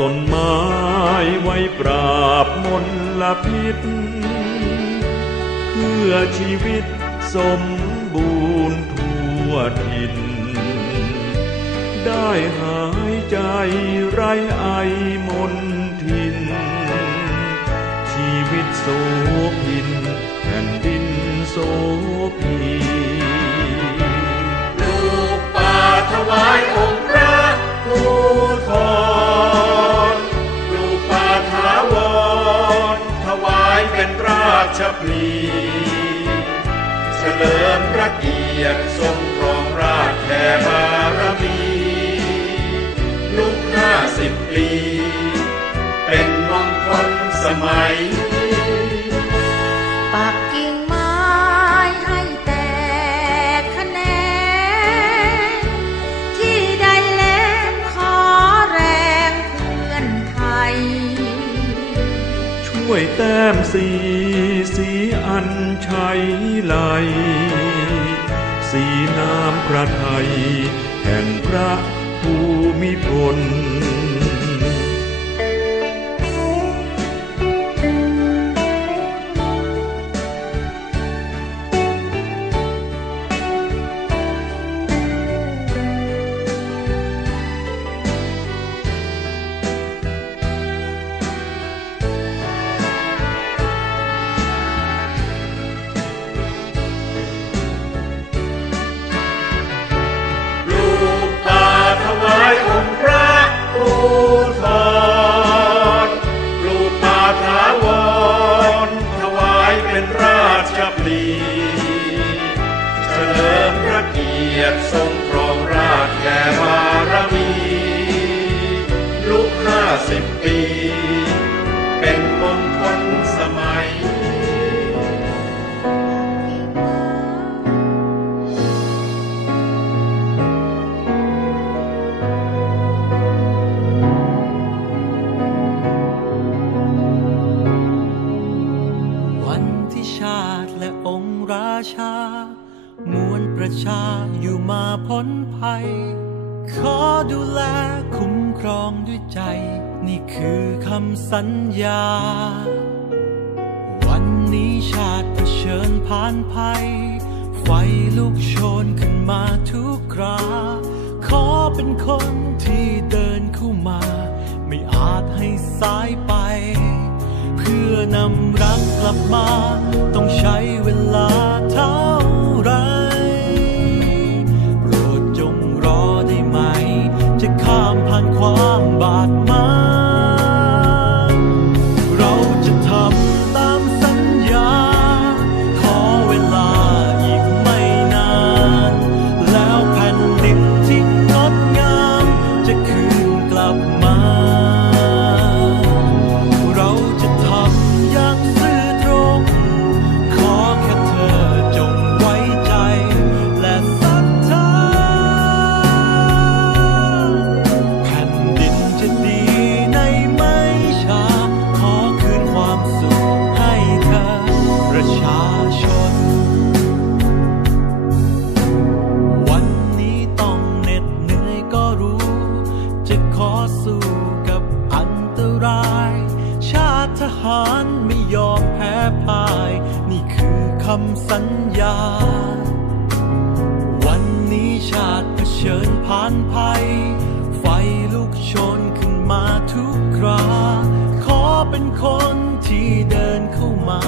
ต้นไม้ไว้ปราบมนลพิษ เพื่อชีวิตสมบูรณ์ทั่วทิน ได้หายใจไรไอมนทิน ชีวิตโสพินแผ่นดินโสพีป ชพลีเฉลิมพระเกียรติทรงครองราชแผ่บารมีลุกห้าสิบปี เป็นมงคลสมัย ช่วยแต้มสีสีอันชัยไหลสีน้ำพระไทยแห่งพระภูมิพล ยรติทรงครองราชแก่บารมี ลุกห้าสิบปี เป็นมงคลสมัยวันที่ชาติและองค์ราชามว ประชาอยู่มาพ้นภัย ขอดูแลคุ้มครองด้วยใจ นี่คือคำสัญญา วันนี้ชาติเผชิญผ่านภัย ไฟลุกโชนขึ้นมาทุกครา ขอเป็นคนที่เดินเข้ามา ไม่อาจให้สายไป เพื่อนำรักกลับมา ต้องใช้เวลาเท่าำสัญญา วันนี้ชาติเผชิญผ่านภัย ไฟลุกโชนขึ้นมาทุกครา ขอเป็นคนที่เดินเข้ามา